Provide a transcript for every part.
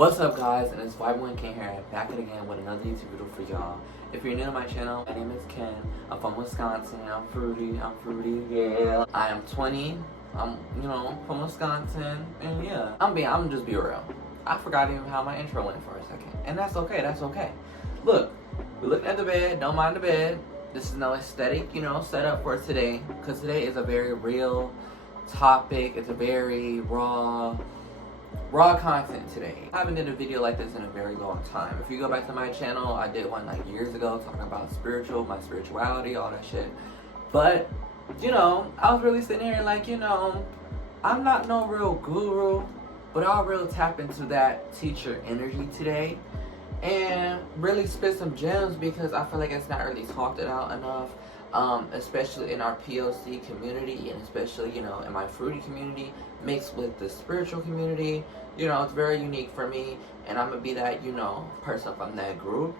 What's up, guys? And it's SPARKWITKEN here, back again with another YouTube video for y'all. If you're new to my channel, my name is Ken. I'm from Wisconsin. I'm fruity, yeah. I am 20. I'm, from Wisconsin, and yeah. I'm just be real. I forgot even how my intro went for a second, and that's okay. Look, we're looking at the bed. Don't mind the bed. This is no aesthetic, setup for today, because today is a very real topic. It's a very raw content today. I haven't done a video like this in a very long time. If you go back to my channel, I did one like years ago talking about my spirituality, all that shit. But, I was really sitting here like, I'm not no real guru, but I'll really tap into that teacher energy today and really spit some gems, because I feel like it's not really talked about enough. Especially in our POC community, and especially, in my fruity community, mixed with the spiritual community. It's very unique for me, and I'm gonna be that, person from that group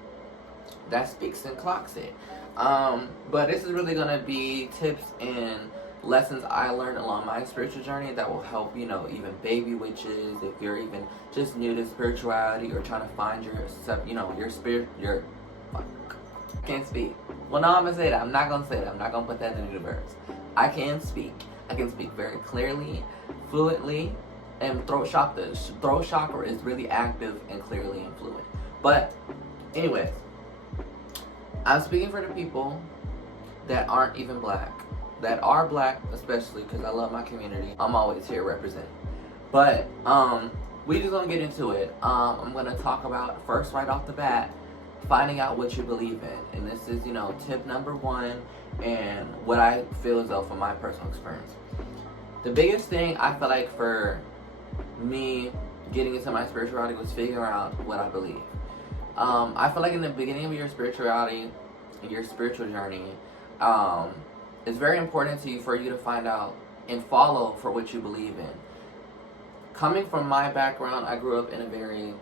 that speaks and clocks it. But this is really gonna be tips and lessons I learned along my spiritual journey that will help, even baby witches, if you're even just new to spirituality or trying to find your spirit, can't speak. Well, no, I'm gonna say that. I'm not gonna say that. I'm not gonna put that into the verbs. I can speak. I can speak very clearly, fluently, and throat chakra is really active and clearly and fluent. But, anyways, I'm speaking for the people that aren't even black, that are black especially, because I love my community. I'm always here representing. But we just gonna get into it. I'm gonna talk about first, right off the bat, finding out what you believe in. And this is, tip number one, and what I feel as though from my personal experience. The biggest thing I feel like for me getting into my spirituality was figuring out what I believe. I feel like in the beginning of your spirituality, your spiritual journey, it's very important to you for you to find out and follow for what you believe in. Coming from my background, I grew up in a very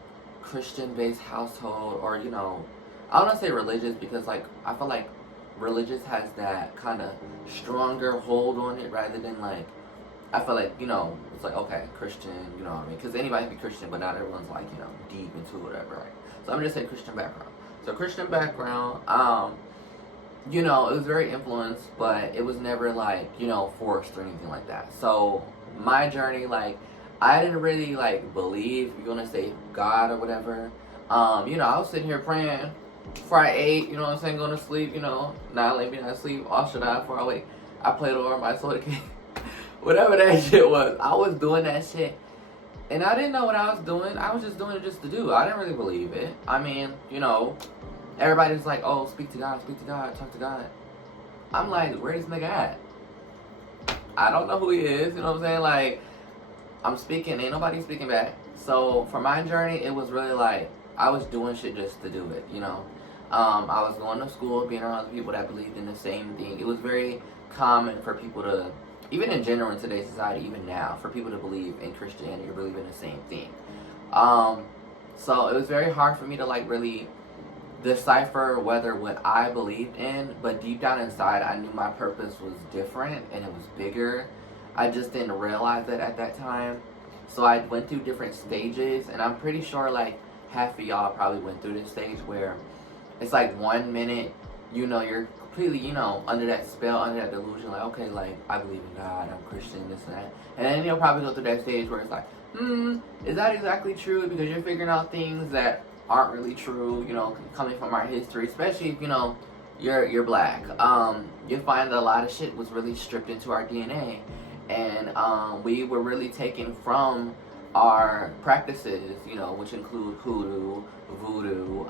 Christian-based household, or, I don't want to say religious, because, I feel like religious has that kind of stronger hold on it, rather than, I feel like, it's like, okay, Christian, you know what I mean? Because anybody can be Christian, but not everyone's, deep into whatever, right? So I'm just saying Christian background. So Christian background, it was very influenced, but it was never, forced or anything like that. So my journey, I didn't really, believe, you're going to say God or whatever. I was sitting here praying before I ate, going to sleep, not letting me not sleep, all should I before I wake. I played over my soda cake. Whatever that shit was, I was doing that shit. And I didn't know what I was doing. I was just doing it just to do. I didn't really believe it. I mean, everybody's like, oh, speak to God, talk to God. I'm like, where this nigga at? I don't know who he is, you know what I'm saying? I'm speaking, ain't nobody speaking back. So for my journey, it was really I was doing shit just to do it, I was going to school, being around other people that believed in the same thing. It was very common for people to, even in general in today's society, even now, for people to believe in Christianity or believe in the same thing. So it was very hard for me to really decipher whether what I believed in, but deep down inside, I knew my purpose was different and it was bigger. I just didn't realize that at that time. So I went through different stages, and I'm pretty sure half of y'all probably went through this stage where it's 1 minute, you're completely, under that spell, under that delusion, okay, I believe in God, I'm Christian, this and that. And then you'll probably go through that stage where it's is that exactly true? Because you're figuring out things that aren't really true, coming from our history, especially if, you're black. You'll find that a lot of shit was really stripped into our DNA. And we were really taken from our practices, which include hoodoo, voodoo,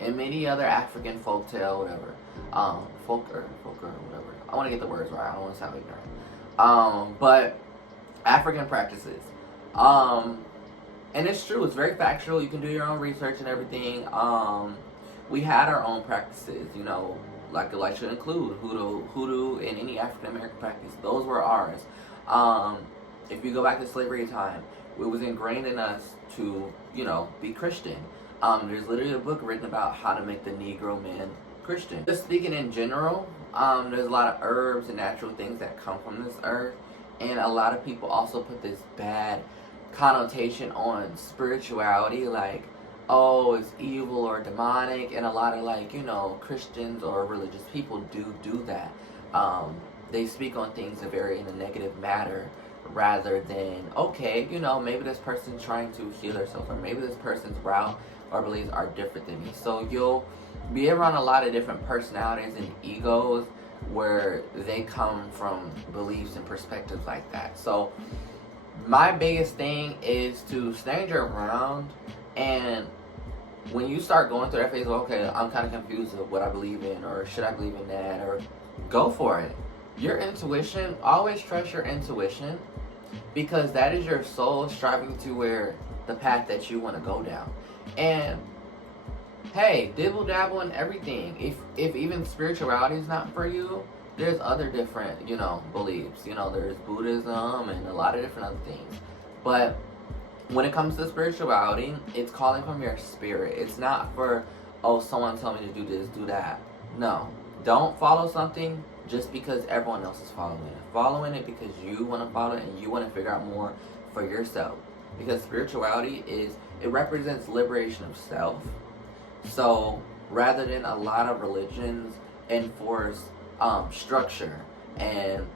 and many other African folktale, whatever. Folk or whatever. I want to get the words right. I don't want to sound ignorant. But African practices. And it's true. It's very factual. You can do your own research and everything. We had our own practices, it should include hoodoo, and any African American practice. Those were ours. If you go back to slavery time, it was ingrained in us to, be Christian. There's literally a book written about how to make the Negro man Christian. Just speaking in general, there's a lot of herbs and natural things that come from this earth, and a lot of people also put this bad connotation on spirituality, like, oh, it's evil or demonic, and a lot of, like, you know, Christians or religious people do that. They speak on things in a negative manner, rather than, okay, you know, maybe this person's trying to heal herself, or maybe this person's route or beliefs are different than me. So you'll be around a lot of different personalities and egos where they come from beliefs and perspectives like that. So my biggest thing is to stand your ground, and when you start going through that phase of, okay, I'm kind of confused of what I believe in, or should I believe in that, or go for it. Your intuition, always trust your intuition, because that is your soul striving to where the path that you want to go down. And hey, dibble dabble in everything. If even spirituality is not for you, there's other different, you know, beliefs. You know, there's Buddhism and a lot of different other things. But when it comes to spirituality, it's calling from your spirit. It's not for, oh, someone told me to do this, do that. No. Don't follow something just because everyone else is following it. Following it because you want to follow it and you want to figure out more for yourself. Because spirituality it represents liberation of self. So rather than a lot of religions enforce structure and,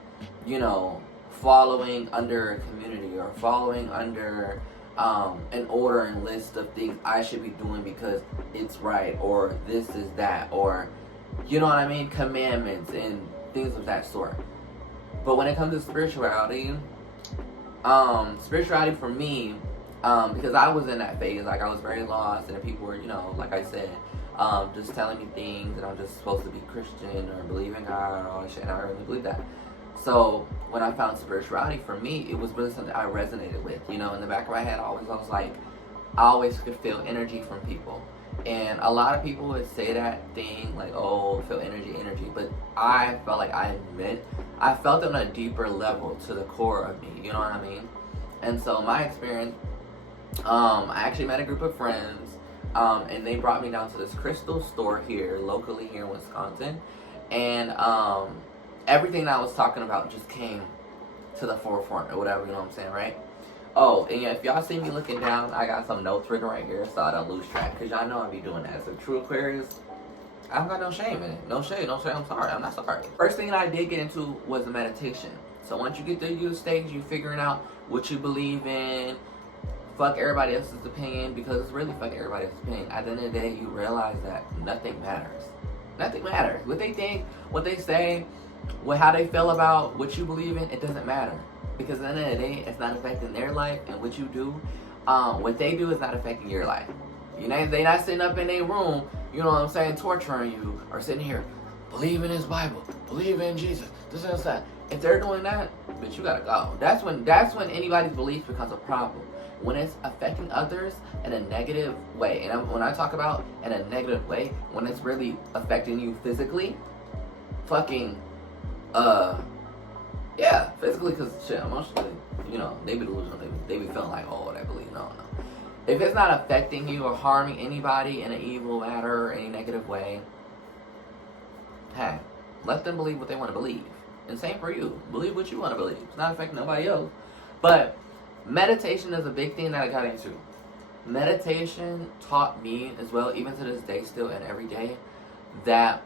you know, following under a community, or following under an order and list of things I should be doing because it's right, or this is that, or, you know what I mean, commandments and things of that sort. But when it comes to spirituality for me, because I was in that phase, like I was very lost, and people were, you know, like I said, just telling me things, and I'm just supposed to be Christian or believe in God or all that shit, and I really believe that. So when I found spirituality, for me, it was really something I resonated with. You know, in the back of my head, I was like, I always could feel energy from people. And a lot of people would say that thing, like, oh, feel energy, but I felt like I felt it on a deeper level to the core of me, you know what I mean? And so my experience, I actually met a group of friends, and they brought me down to this crystal store here, locally here in Wisconsin, and everything that I was talking about just came to the forefront, or whatever, you know what I'm saying, right? Oh, and if y'all see me looking down, I got some notes written right here so I don't lose track, because y'all know I be doing that. As a true Aquarius, I don't got no shame in it. No shade, I'm sorry, I'm not sorry. First thing I did get into was the meditation. So once you get to the stage, you figuring out what you believe in, fuck everybody else's opinion, because it's really fuck everybody else's opinion. At the end of the day, you realize that nothing matters. Nothing matters. What they think, what they say, how they feel about what you believe in, it doesn't matter. Because at the end of the day, it's not affecting their life, and what you do, what they do is not affecting your life. You know, they not sitting up in their room, you know what I'm saying, torturing you, or sitting here, believe in his Bible, believe in Jesus, this and that. If they're doing that, bitch, you gotta go. That's when anybody's belief becomes a problem. When it's affecting others in a negative way, and when I talk about in a negative way, when it's really affecting you physically, fucking, yeah, physically, because shit, emotionally, you know, they be delusional. They be feeling like, oh, they believe. No. If it's not affecting you or harming anybody in an evil manner or any negative way, hey, let them believe what they want to believe. And same for you. Believe what you want to believe. It's not affecting nobody else. But meditation is a big thing that I got into. Meditation taught me as well, even to this day still and every day, that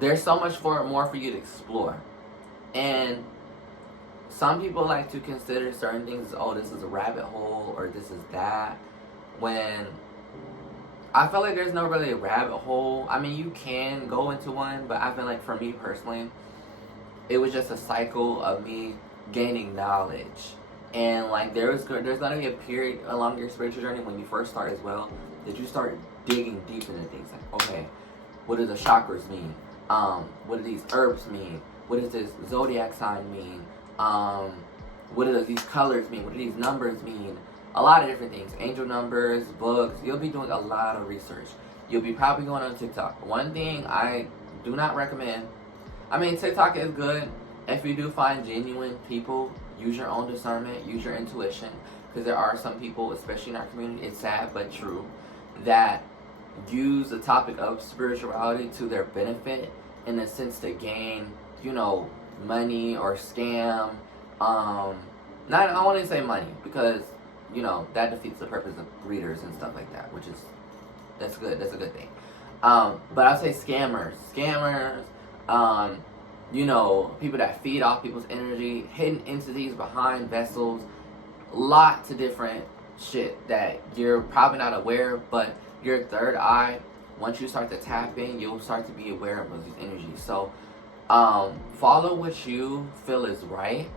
there's so much more for you to explore. And some people like to consider certain things as, oh, this is a rabbit hole, or this is that, when I feel like there's no really a rabbit hole. I mean, you can go into one, but I feel like for me personally, it was just a cycle of me gaining knowledge. And like there's gonna be a period along your spiritual journey when you first start as well, that you start digging deep into things. Like, okay, what do the chakras mean? What do these herbs mean? What does this zodiac sign mean? What do these colors mean? What do these numbers mean? A lot of different things. Angel numbers, books. You'll be doing a lot of research. You'll be probably going on TikTok. One thing I do not recommend, I mean, TikTok is good if you do find genuine people. Use your own discernment. Use your intuition. Because there are some people, especially in our community, it's sad but true, that use the topic of spirituality to their benefit in a sense to gain, you know, money or scam, not, I want to say money, because, you know, that defeats the purpose of breeders and stuff like that, which is, that's good, that's a good thing. But I'll say scammers, you know, people that feed off people's energy, hidden entities behind vessels, lots of different shit that you're probably not aware, but your third eye, once you start to tap in, you'll start to be aware of these energies. So, follow what you feel is right,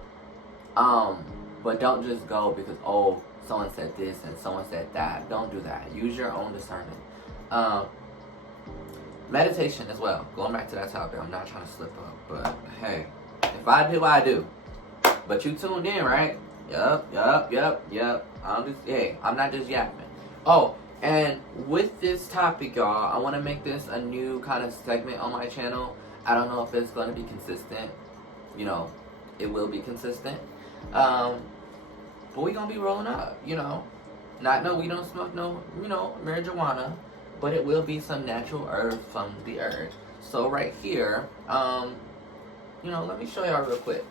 but don't just go because, oh, someone said this and someone said that. Don't do that. Use your own discernment. Meditation as well. Going back to that topic, I'm not trying to slip up, but hey, if I do, I do. But you tuned in, right? Yup. I'm not just yapping. Oh, and with this topic, y'all, I want to make this a new kind of segment on my channel. I don't know if it's going to be consistent. You know, it will be consistent. But we going to be rolling up, you know. We don't smoke no, you know, marijuana. But it will be some natural herbs from the earth. So right here, you know, let me show y'all real quick.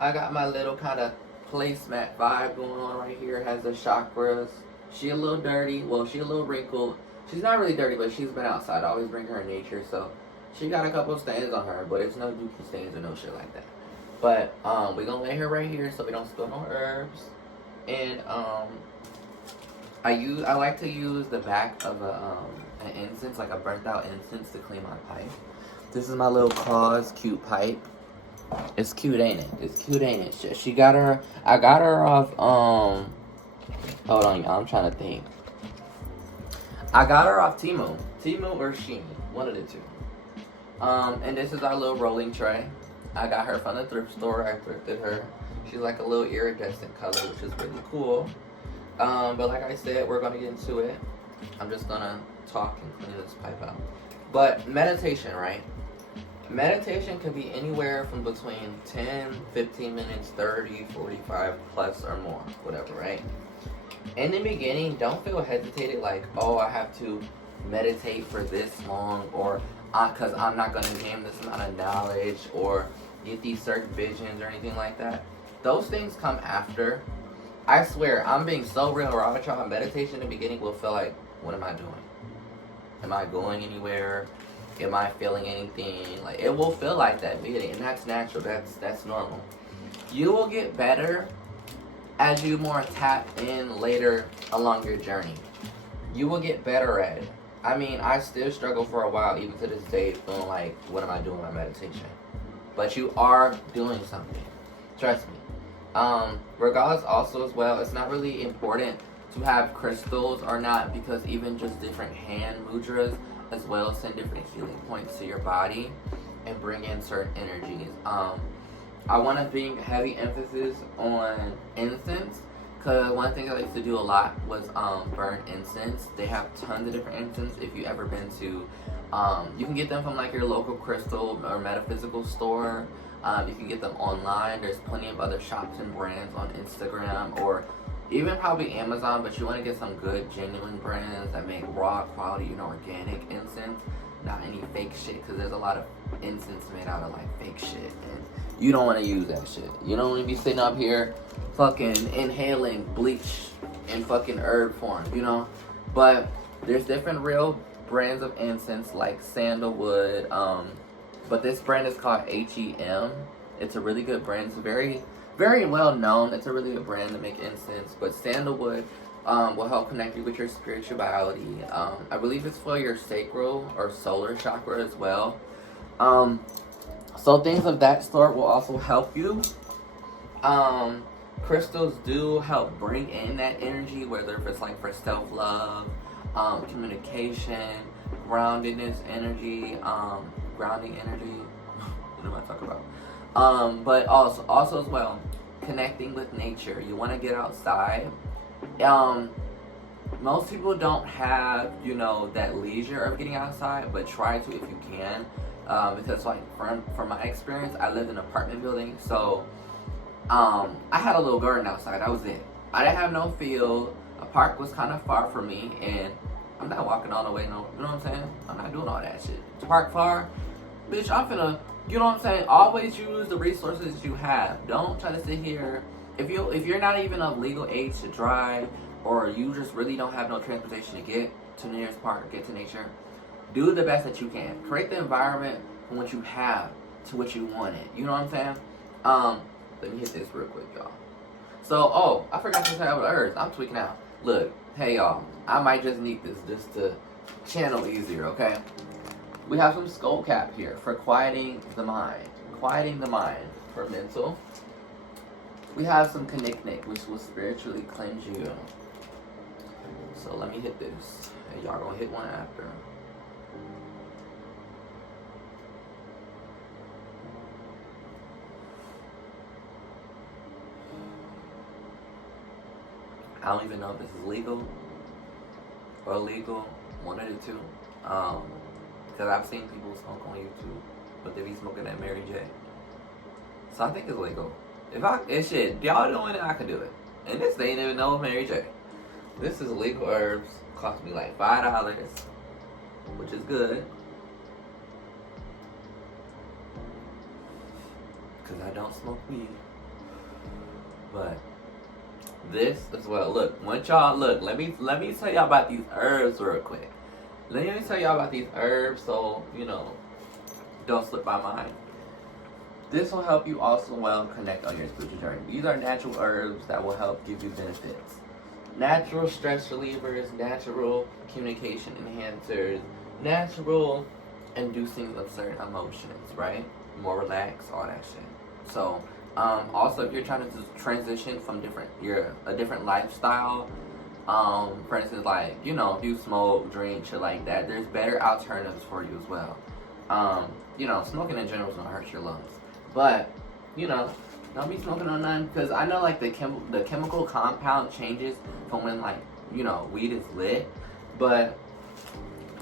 I got my little kind of placemat vibe going on right here. It has the chakras. She a little dirty. Well, she a little wrinkled. She's not really dirty, but she's been outside. I always bring her in nature, so she got a couple of stains on her, but it's no dookie stains or no shit like that. But we're gonna lay her right here so we don't spill no herbs. And I like to use the back of an incense, like a burnt out incense, to clean my pipe. This is my little Claws cute pipe. It's cute, ain't it? It's cute, ain't it? She got her. I got her off. Hold on, y'all. I'm trying to think. I got her off Temu or Shein, one of the two. And this is our little rolling tray. I got her from the thrift store. I thrifted her. She's like a little iridescent color, which is really cool. But like I said, we're gonna get into it. I'm just gonna talk and clean this pipe out. But meditation, right? Meditation can be anywhere from between 10, 15 minutes, 30, 45 plus or more, whatever, right? In the beginning, don't feel hesitated like, oh, I have to meditate for this long, or because I'm not gonna gain this amount of knowledge or get these certain visions or anything like that. Those things come after. I swear, I'm being so real raw with y'all. Meditation in the beginning will feel like, what am I doing? Am I going anywhere? Am I feeling anything? Like, it will feel like that beginning, and that's natural. That's normal. You will get better as you more tap in later along your journey. You will get better at it. I mean, I still struggle for a while, even to this day, feeling like, what am I doing with my meditation? But you are doing something. Trust me. Regardless also as well, it's not really important to have crystals or not, because even just different hand mudras as well send different healing points to your body and bring in certain energies. I want to bring heavy emphasis on incense, because one thing I used to do a lot was burn incense. They have tons of different incense. If you ever been to, you can get them from like your local crystal or metaphysical store. You can get them online. There's plenty of other shops and brands on Instagram, or even probably Amazon, but you want to get some good, genuine brands that make raw quality, you know, organic incense, not any fake shit, because there's a lot of incense made out of like fake shit, and you don't want to use that shit. You don't want to be sitting up here fucking inhaling bleach in fucking herb form, you know. But there's different real brands of incense like sandalwood, but this brand is called HEM. It's a really good brand. It's very, very well known. It's a really good brand to make incense. But sandalwood will help connect you with your spirituality. I believe it's for your sacral or solar chakra as well. So things of that sort will also help you. Crystals do help bring in that energy, whether if it's like for self-love, communication, groundedness energy, grounding energy. What am I talking about? But also as well, connecting with nature. You want to get outside. Most people don't have, you know, that leisure of getting outside, but try to if you can. Because like from my experience, I lived in an apartment building, so I had a little garden outside. That was it. I didn't have no field. A park was kind of far from me, and I'm not walking all the way. No, you know what I'm saying? I'm not doing all that shit. Park far, bitch. I'm finna, you know what I'm saying? Always use the resources you have. Don't try to sit here if you're not even of legal age to drive, or you just really don't have no transportation to get to the nearest park, get to nature, do the best that you can. Create the environment from what you have to what you want it. You know what I'm saying? Let me hit this real quick, y'all. So, oh, I forgot to say about the herbs. I'm tweaking out. Look, hey y'all, I might just need this just to channel easier, okay? We have some skull cap here for quieting the mind. Quieting the mind for mental. We have some knick-knack, which will spiritually cleanse you. So let me hit this. And y'all gonna hit one after. I don't even know if this is legal or illegal, one of the two. Because I've seen people smoke on YouTube, but they be smoking that Mary J. So I think it's legal. If shit, y'all doing it, I can do it. And this ain't even no Mary J. This is legal herbs. Cost me like $5, which is good. Because I don't smoke weed. But this as well. Look, once y'all look, let me tell y'all about these herbs real quick. Let me tell y'all about these herbs so, you know, don't slip my mind. This will help you also well connect on your spiritual journey. These are natural herbs that will help give you benefits. Natural stress relievers, natural communication enhancers, natural inducing of certain emotions, right? More relaxed, all that shit. So, also if you're trying to transition from a different lifestyle, for instance, like, you know, if you smoke, drink, shit like that, there's better alternatives for you as well. You know, smoking in general is gonna hurt your lungs. But, you know, don't be smoking on none, because I know, like, the chemical compound changes from when, like, you know, weed is lit. But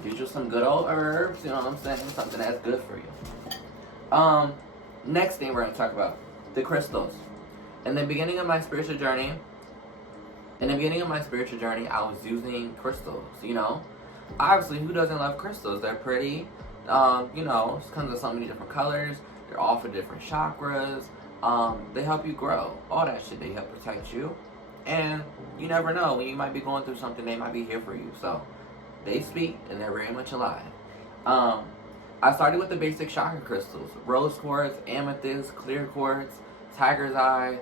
get you some good old herbs, you know what I'm saying? Something that's good for you. Next thing we're going to talk about, the crystals. In the beginning of my spiritual journey, I was using crystals, you know? Obviously, who doesn't love crystals? They're pretty, you know, it comes in so many different colors. They're all for different chakras. They help you grow. All that shit. They help protect you. And you never know. When you might be going through something, they might be here for you. So, they speak, and they're very much alive. I started with the basic chakra crystals. Rose quartz, amethyst, clear quartz, tiger's eye.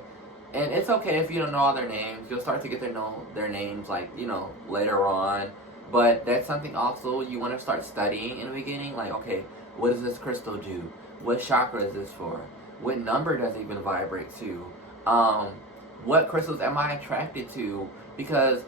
And it's okay if you don't know all their names. You'll start to get their names, like, you know, later on. But that's something also you want to start studying in the beginning. Like, okay, what does this crystal do? What chakra is this for? What number does it even vibrate to? What crystals am I attracted to? Because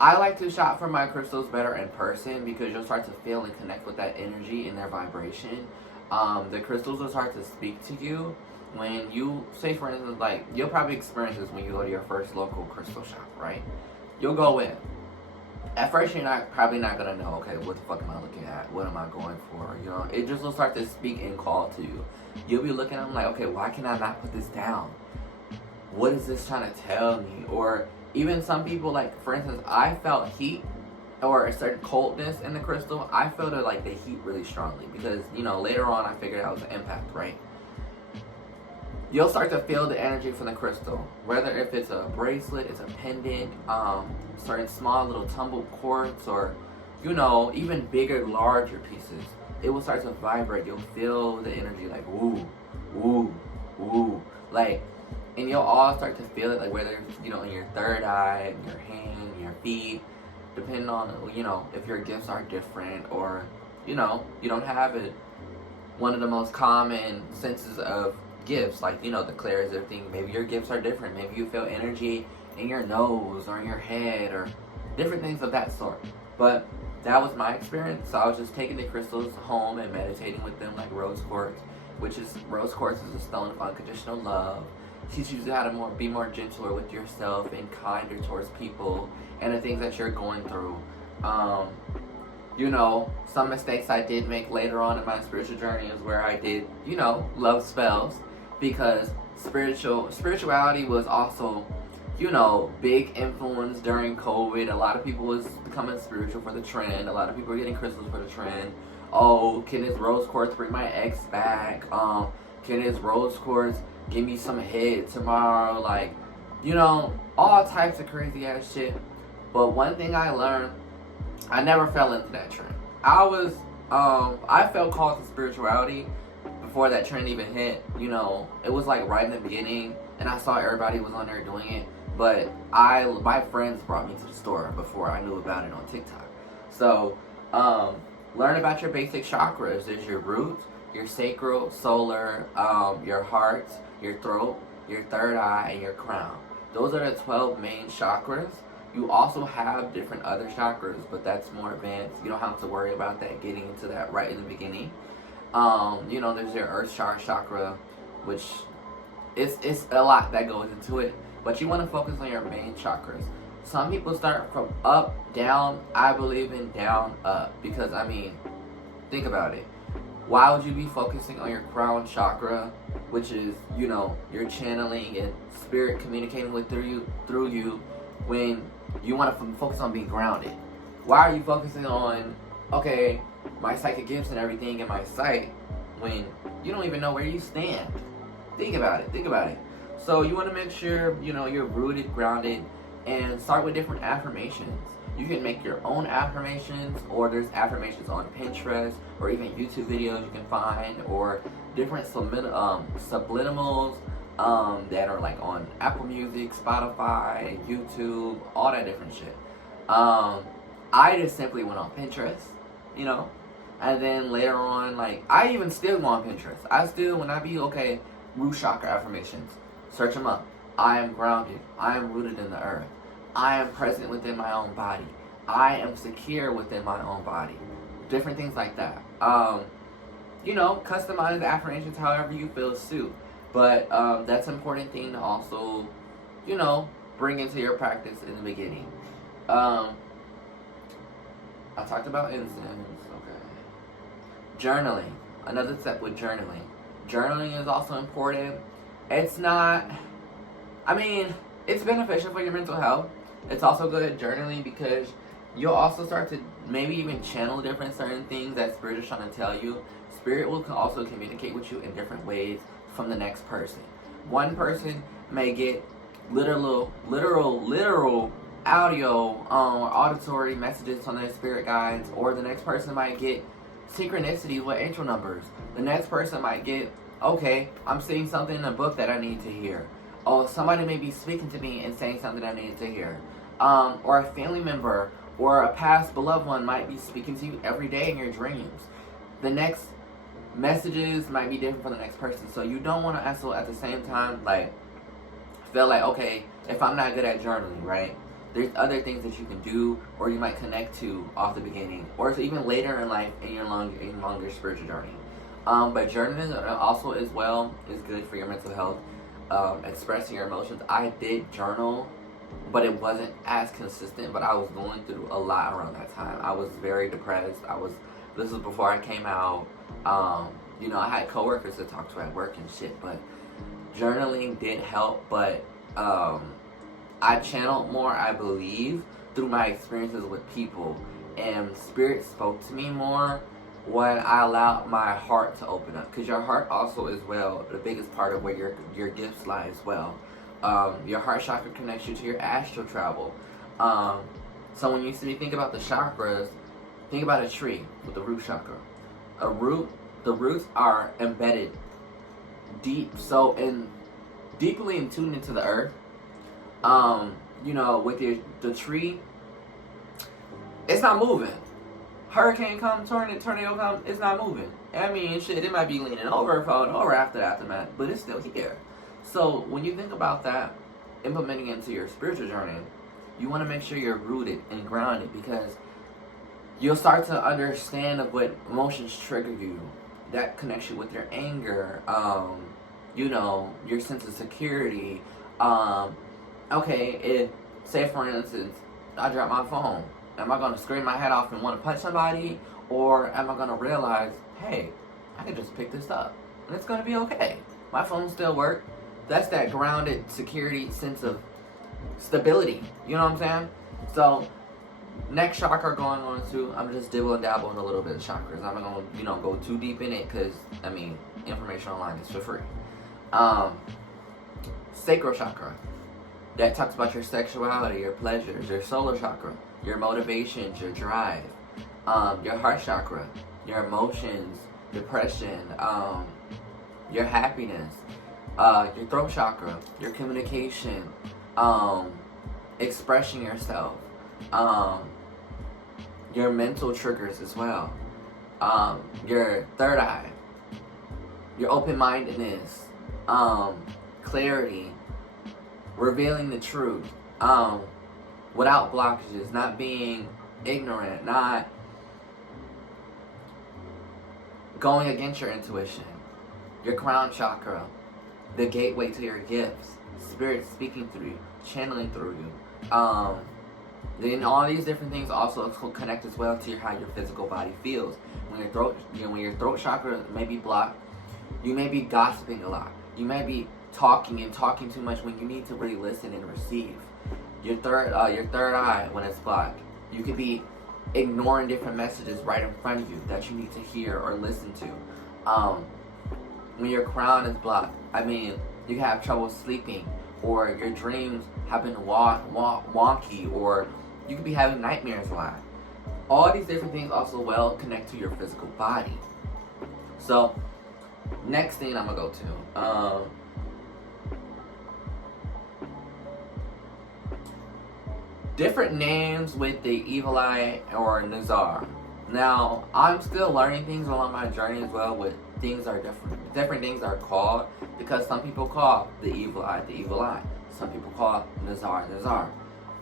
I like to shop for my crystals better in person, because you'll start to feel and connect with that energy and their vibration. The crystals will start to speak to you when you, say for instance, like, you'll probably experience this when you go to your first local crystal shop, right? You'll go in. At first, you're probably not gonna know, okay, what the fuck am I looking at? What am I going for? You know, it just will start to speak and call to you. You'll be looking at them like, okay, why can I not put this down? What is this trying to tell me? Or even some people, like, for instance, I felt heat or a certain coldness in the crystal. I felt it, like, the heat really strongly, because, you know, later on I figured out it was an impact, right? You'll start to feel the energy from the crystal, whether if it's a bracelet, it's a pendant, certain small little tumbled quartz, or, you know, even bigger, larger pieces. It will start to vibrate. You'll feel the energy, like, woo, woo, woo, like, and you'll all start to feel it, like, whether, you know, in your third eye, in your hand, your feet, depending on, you know, if your gifts are different, or, you know, you don't have it. One of the most common senses of gifts, like, you know, the clairs thing, maybe your gifts are different. Maybe you feel energy in your nose or in your head, or different things of that sort. But that was my experience. So I was just taking the crystals home and meditating with them, like rose quartz, rose quartz is a stone of unconditional love. Teaches you how to be more gentler with yourself and kinder towards people and the things that you're going through. You know, some mistakes I did make later on in my spiritual journey is where I did, you know, love spells, because spirituality was also, you know, big influence during COVID. A lot of people was becoming spiritual for the trend. A lot of people were getting crystals for the trend. Oh, can this rose quartz bring my ex back? Can this rose quartz give me some head tomorrow? Like, you know, all types of crazy ass shit. But one thing I learned, I never fell into that trend. I felt called to spirituality before that trend even hit. You know, it was like right in the beginning, and I saw everybody was on there doing it. But my friends brought me to the store before I knew about it on TikTok. So, learn about your basic chakras. There's your root, your sacral, solar, your heart, your throat, your third eye, and your crown. Those are the 12 main chakras. You also have different other chakras, but that's more advanced. You don't have to worry about that, getting into that right in the beginning. You know, there's your earth chakra, which it's a lot that goes into it. But you want to focus on your main chakras. Some people start from up, down. I believe in down, up. Because, I mean, think about it. Why would you be focusing on your crown chakra, which is, you know, your channeling and spirit communicating with through you, when you want to focus on being grounded? Why are you focusing on, okay, my psychic gifts and everything in my sight, when you don't even know where you stand? Think about it. So you want to make sure, you know, you're rooted, grounded, and start with different affirmations. You can make your own affirmations, or there's affirmations on Pinterest, or even YouTube videos you can find, or different subliminals that are like on Apple Music, Spotify, YouTube, all that different shit. I just simply went on Pinterest, you know, and then later on, like, I even still go on Pinterest. I still, when I be, okay, root chakra affirmations, search them up. I am grounded. I am rooted in the earth. I am present within my own body. I am secure within my own body. Different things like that. You know, customize the affirmations however you feel suit. But that's an important thing to also, you know, bring into your practice in the beginning. I talked about incense. Okay. Journaling. Another step with journaling. Journaling is also important. It's not, I mean, it's beneficial for your mental health. It's also good at journaling because you'll also start to maybe even channel different certain things that Spirit is trying to tell you. Spirit will also communicate with you in different ways from the next person. One person may get literal audio or auditory messages from their spirit guides, or the next person might get synchronicities with angel numbers. The next person might get, okay, I'm seeing something in a book that I need to hear. Oh, somebody may be speaking to me and saying something I needed to hear. Or a family member or a past beloved one might be speaking to you every day in your dreams. The next messages might be different for the next person. So you don't want to also at the same time, like, feel like, okay, if I'm not good at journaling, right? There's other things that you can do, or you might connect to off the beginning, or even later in life in your longer spiritual journey. But journaling also as well is good for your mental health. Expressing your emotions. I did journal, but it wasn't as consistent. But I was going through a lot around that time. I was very depressed. This was before I came out. You know, I had coworkers to talk to at work and shit. But journaling did help. But I channeled more, I believe, through my experiences with people, and Spirit spoke to me more when I allowed my heart to open up. Because your heart also is, well, the biggest part of where your gifts lie as well. Your heart chakra connects you to your astral travel. So when you think about the chakras, think about a tree with the root chakra. The roots are embedded deep, deeply in tune into the earth. You know, with the tree, it's not moving. Hurricane come, tornado come, it's not moving. I mean, shit, it might be leaning over, falling over after the aftermath, but it's still here. So when you think about that, implementing into your spiritual journey, you want to make sure you're rooted and grounded, because you'll start to understand of what emotions trigger you. That connects you with your anger, you know, your sense of security. Okay, if, say for instance, I drop my phone, am I going to scream my head off and want to punch somebody? Or am I going to realize, hey, I can just pick this up and it's going to be okay. My phone still works. That's that grounded security sense of stability. You know what I'm saying? So, next chakra going on to, I'm just dibble and dabble in a little bit of chakras. I'm not going to, go too deep in it because, I mean, information online is for free. Sacral chakra. That talks about your sexuality, your pleasures, your solar chakra, your motivations, your drive, your heart chakra, your emotions, depression, your happiness, your throat chakra, your communication, expressing yourself, your mental triggers as well, your third eye, your open-mindedness, clarity, revealing the truth, without blockages, not being ignorant, not going against your intuition, your crown chakra, the gateway to your gifts, spirit speaking through you, channeling through you. Then all these different things also connect as well to how your physical body feels. When your throat chakra may be blocked, you may be gossiping a lot. You may be talking too much when you need to really listen and receive. Your third eye, when it's blocked, you could be ignoring different messages right in front of you that you need to hear or listen to. When your crown is blocked, you have trouble sleeping, or your dreams have been wonky, or you could be having nightmares a lot. All these different things also well connect to your physical body. So, next thing I'm gonna go to. Different names with the evil eye or Nazar. Now, I'm still learning things along my journey as well. With things are different. Different things are called because some people call the evil eye. Some people call Nazar.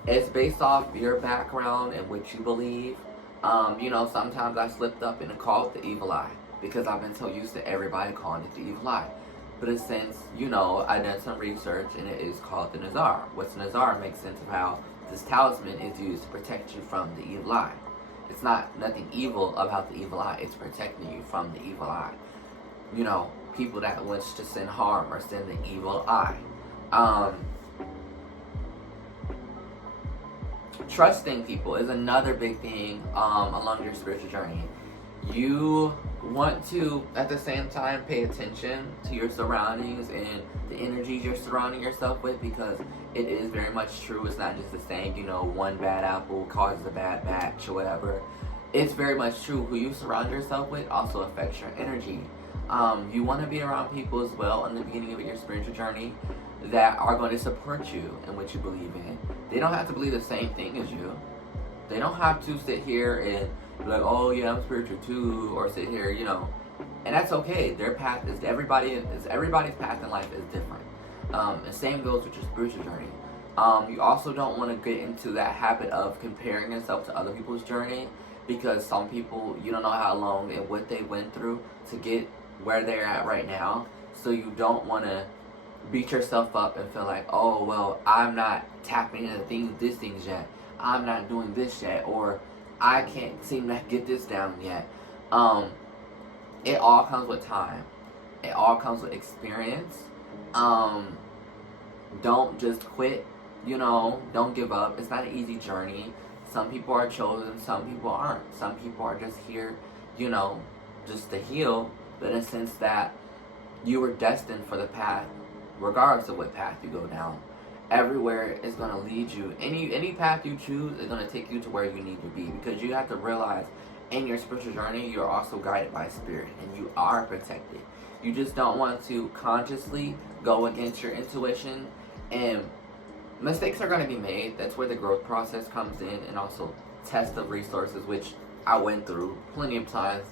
It's based off your background and what you believe. Sometimes I slipped up and called it the evil eye because I've been so used to everybody calling it the evil eye. But since, I done some research and it is called the Nazar. What's Nazar makes sense of how this talisman is used to protect you from the evil eye. It's not nothing evil about the evil eye. It's protecting you from the evil eye. People that wish to send harm or send the evil eye. Trusting people is another big thing along your spiritual journey. You want to, at the same time, pay attention to your surroundings and the energies you're surrounding yourself with, because it is very much true. It's not just the saying, one bad apple causes a bad batch or whatever. It's very much true. Who you surround yourself with also affects your energy. You want to be around people as well in the beginning of your spiritual journey that are going to support you in what you believe in. They don't have to believe the same thing as you. They don't have to sit here and be like, oh yeah, I'm spiritual too, or sit here, and that's okay. Their path is everybody's path in life is different. And same goes with your spiritual journey. You also don't want to get into that habit of comparing yourself to other people's journey, because some people, you don't know how long and what they went through to get where they're at right now. So you don't want to beat yourself up and feel like, oh, well, I'm not tapping into these things yet. I'm not doing this yet, or I can't seem to get this down yet. It all comes with time. It all comes with experience. Don't just quit, don't give up. It's not an easy journey. Some people are chosen, some people aren't. Some people are just here, just to heal, but in a sense that you were destined for the path, regardless of what path you go down. Everywhere is going to lead you. Any path you choose is going to take you to where you need to be, because you have to realize in your spiritual journey, you're also guided by spirit and you are protected. You just don't want to consciously go against your intuition, and mistakes are going to be made. That's where the growth process comes in, and also test of resources, which I went through plenty of times,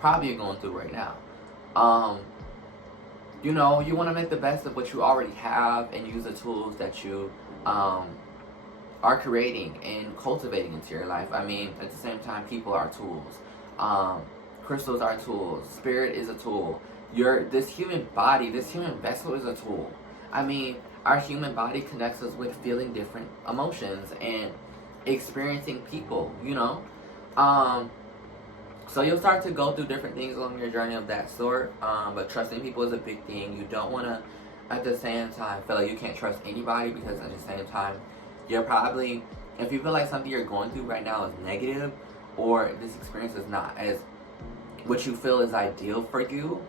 probably going through right now. You want to make the best of what you already have and use the tools that you are creating and cultivating into your life. At the same time, people are tools. Crystals are tools. Spirit is a tool. This human body, this human vessel is a tool. Our human body connects us with feeling different emotions and experiencing people, So you'll start to go through different things along your journey of that sort, but trusting people is a big thing. You don't want to, at the same time, feel like you can't trust anybody, because at the same time, you're probably, if you feel like something you're going through right now is negative, or this experience is not as what you feel is ideal for you,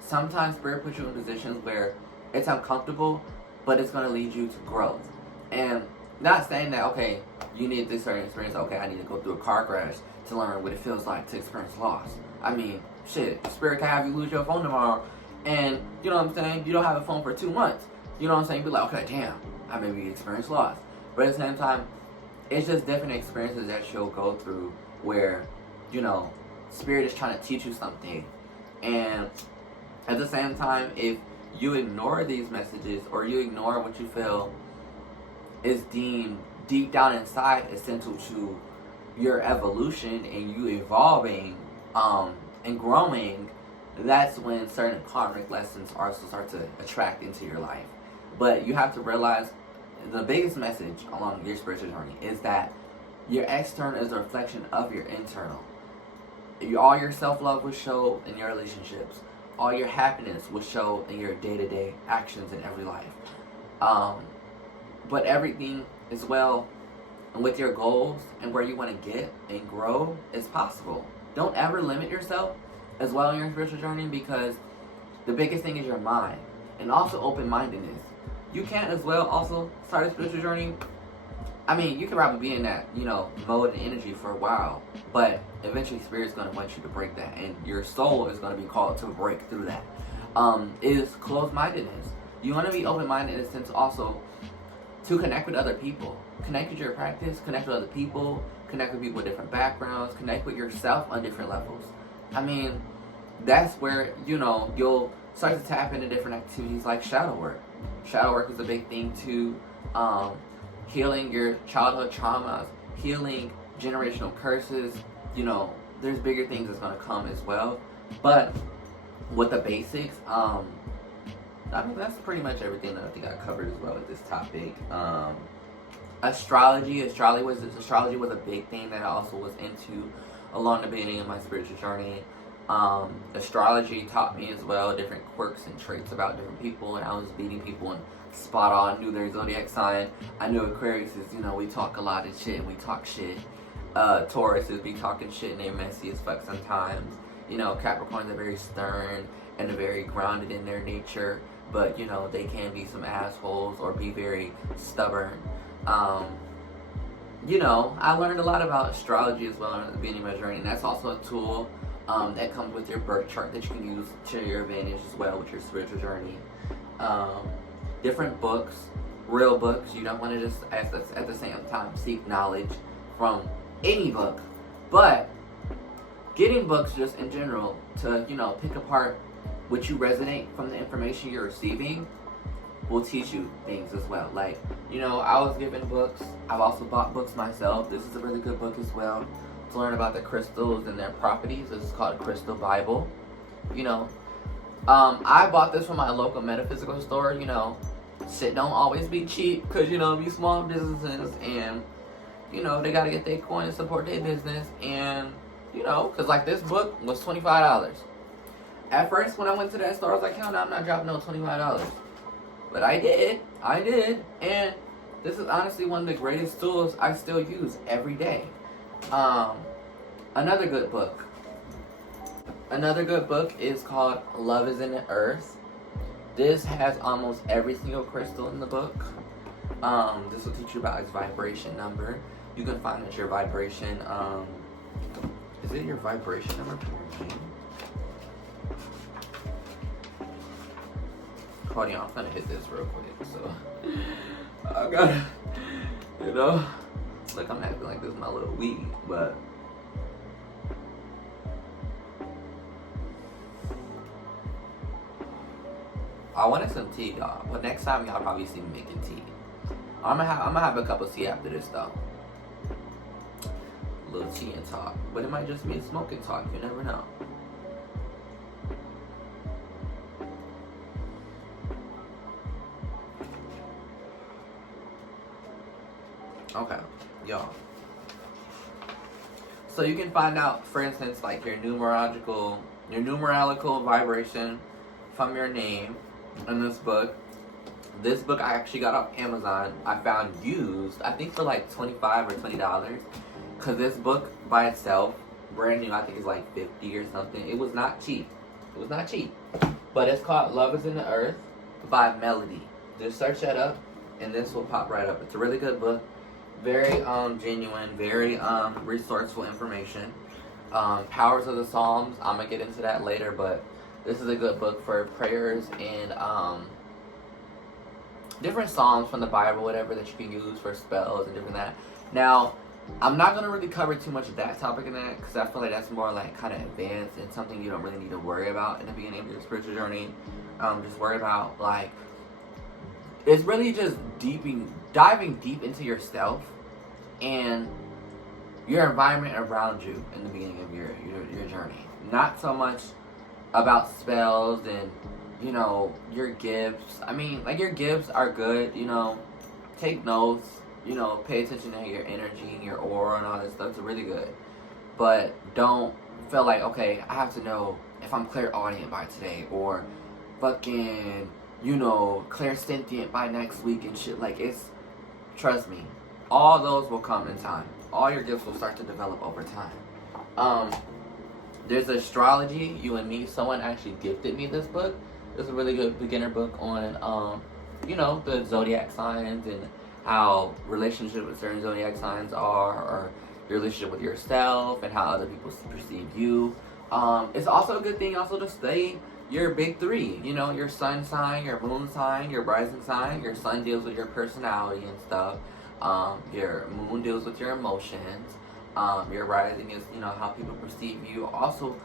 sometimes Spirit puts you in positions where it's uncomfortable, but it's going to lead you to growth. And not saying that, okay, you need this certain experience, okay, I need to go through a car crash to learn what it feels like to experience loss. I mean, shit, spirit can have you lose your phone tomorrow, and you know what I'm saying, you don't have a phone for 2 months. You know what I'm saying? Be like, okay, damn, I maybe experienced loss. But at the same time, it's just different experiences that you'll go through where, you know, spirit is trying to teach you something. And at the same time, if you ignore these messages or you ignore what you feel is deemed deep down inside essential to your evolution and you evolving and growing, that's when certain karmic lessons also start to attract into your life. But you have to realize the biggest message along your spiritual journey is that your external is a reflection of your internal. All your self-love will show in your relationships. All your happiness will show in your day-to-day actions in every life. But everything as well with your goals and where you want to get and grow is possible. Don't ever limit yourself as well in your spiritual journey, because the biggest thing is your mind and also open-mindedness. You can't as well also start a spiritual journey. I mean, you can probably be in that, you know, mode and energy for a while, but eventually Spirit's going to want you to break that, and your soul is going to be called to break through that. Is closed-mindedness. You want to be open-minded in a sense also to connect with other people. Connect with your practice, connect with other people, connect with people with different backgrounds, connect with yourself on different levels. I mean, that's where, you know, you'll start to tap into different activities like shadow work. Shadow work is a big thing too. Healing your childhood traumas, healing generational curses. You know, there's bigger things that's going to come as well. But with the basics, I mean, that's pretty much everything that I think I covered as well with this topic. Astrology was a big thing that I also was into along the beginning of my spiritual journey. Astrology taught me as well different quirks and traits about different people, and I was meeting people and spot on, knew their zodiac sign. I knew Aquarius is, you know, we talk a lot of shit and we talk shit. Taurus is be talking shit and they're messy as fuck sometimes. You know, Capricorns are very stern and they're very grounded in their nature, but you know, they can be some assholes or be very stubborn. You know, I learned a lot about astrology as well at the beginning of my journey, and that's also a tool that comes with your birth chart that you can use to your advantage as well with your spiritual journey. Different books, real books. You don't want to just at the same time seek knowledge from any book, but getting books just in general to, you know, pick apart what you resonate from the information you're receiving will teach you things as well. Like, you know, I was given books. I've also bought books myself. This is a really good book as well to learn about the crystals and their properties. This is called Crystal Bible. You know, I bought this from my local metaphysical store. You know, shit don't always be cheap because, you know, these small businesses and, you know, they got to get their coin to support their business. And, you know, because like this book was $25. At first, when I went to that store, I was like, hell no, I'm not dropping no $25. But I did, and this is honestly one of the greatest tools I still use every day. Another good book is called Love is in the Earth. This has almost every single crystal in the book. This will teach you about its vibration number. You can find that your vibration, is it your vibration number? Hold on, I'm gonna hit this real quick, so I gotta, you know, like I'm acting like this is my little weed, but I wanted some tea, y'all. But next time y'all probably see me making tea. I'm gonna have a cup of tea after this though. A little tea and talk, but it might just be a smoking talk. You never know. Okay, y'all. So you can find out, for instance, like your numerological vibration from your name in this book. This book I actually got off Amazon. I found used, I think for like $25 or $20. Cause this book by itself, brand new, I think it's like $50 or something. It was not cheap. But it's called Love is in the Earth by Melody. Just search that up. and this will pop right up. It's a really good book. Very genuine, very resourceful information. Powers of the Psalms, I'm going to get into that later, but this is a good book for prayers and different psalms from the Bible, whatever, that you can use for spells and different that. Now, I'm not going to really cover too much of that topic in that, because I feel like that's more like kind of advanced and something you don't really need to worry about in the beginning of your spiritual journey. Just worry about, like, it's really just diving deep into yourself and your environment around you in the beginning of your journey. Not so much about spells and, you know, your gifts. I mean, like, your gifts are good, you know, take notes, you know, pay attention to your energy and your aura and all this stuff. It's really good. But don't feel like, okay, I have to know if I'm clairaudient by today, or fucking, you know, clairsentient by next week and shit. Like, trust me, all those will come in time. All your gifts will start to develop over time. There's astrology, you and me. Someone actually gifted me this book. It's a really good beginner book on, you know, the zodiac signs and how relationship with certain zodiac signs are, or your relationship with yourself and how other people perceive you. It's also a good thing also to study your big three, you know, your sun sign, your moon sign, your rising sign. Your sun deals with your personality and stuff. Your moon deals with your emotions. Your rising is, you know, how people perceive you. Also,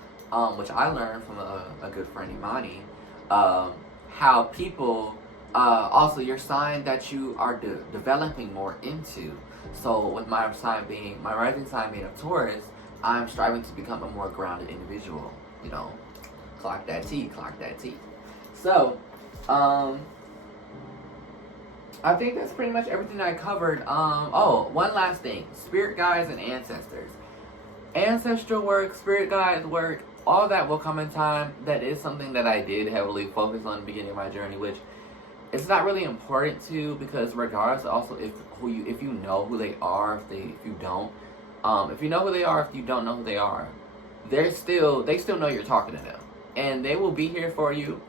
which I learned from a good friend, Imani, how people, also your sign that you are developing more into. So with my rising sign being a Taurus, I'm striving to become a more grounded individual, you know. Clock that T. So, I think that's pretty much everything I covered. Oh, one last thing. Spirit guides and ancestors. Ancestral work, spirit guides work, all that will come in time. That is something that I did heavily focus on in the beginning of my journey, which it's not really important to, because regardless, also if you know who they are, if you don't, if you know who they are, if you don't know who they are, they still know you're talking to them. And they will be here for you.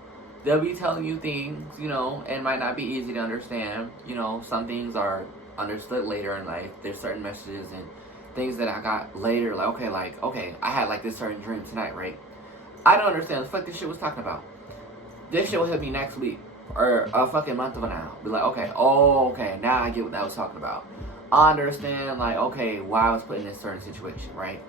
They'll be telling you things, you know, and it might not be easy to understand. You know, some things are understood later in life. There's certain messages and things that I got later, like, okay, I had like this certain dream tonight, right? I don't understand what the fuck this shit was talking about. This shit will hit me next week, or a fucking month from now. Be like, okay, now I get what that was talking about. I understand, like, okay, why I was put in this certain situation, right?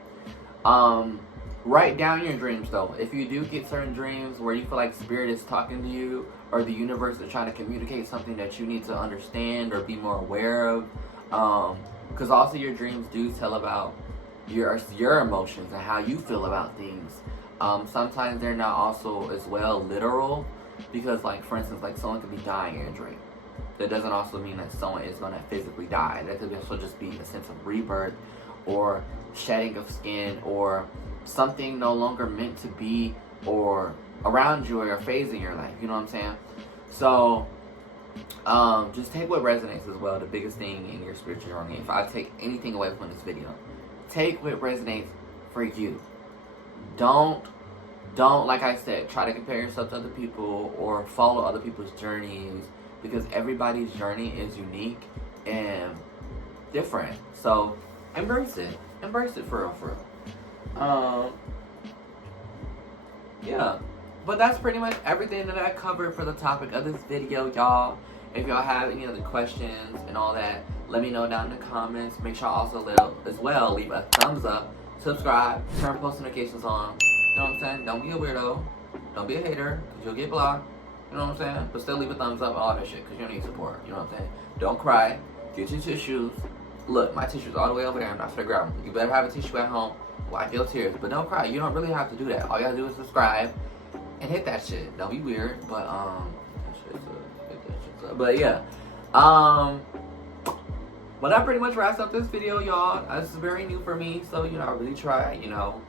Write down your dreams, though. If you do get certain dreams where you feel like spirit is talking to you, or the universe is trying to communicate something that you need to understand or be more aware of, because also your dreams do tell about your emotions and how you feel about things. Sometimes they're not also as well literal, because, like, for instance, like, someone could be dying in a dream. That doesn't also mean that someone is going to physically die. That could also just be a sense of rebirth, or shedding of skin, or something no longer meant to be, or around you, or a phase in your life. You know what I'm saying? So, just take what resonates as well. The biggest thing in your spiritual journey, if I take anything away from this video, take what resonates for you. Don't, like I said, try to compare yourself to other people or follow other people's journeys, because everybody's journey is unique and different. So, embrace it for real. Yeah, but that's pretty much everything that I covered for the topic of this video, y'all. If y'all have any other questions and all that, let me know down in the comments. Make sure also leave a thumbs up, subscribe, turn post notifications on. You know what I'm saying? Don't be a weirdo, don't be a hater, because you'll get blocked. You know what I'm saying? But still leave a thumbs up, all that shit, because you need support. You know what I'm saying? Don't cry, get your tissues. Look, my tissue's all the way over there. I'm not gonna grab them. You better have a tissue at home. Wipe your tears, but don't cry. You don't really have to do that. All you gotta do is subscribe and hit that shit. Don't be weird, but but yeah, but that pretty much wraps up this video, y'all. This is very new for me, so you know, I really try. You know,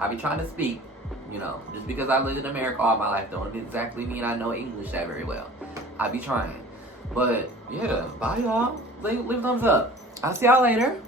I be trying to speak. You know, just because I lived in America all my life don't exactly mean I know English that very well. I be trying, but yeah. Bye, y'all. Leave a thumbs up. I'll see y'all later.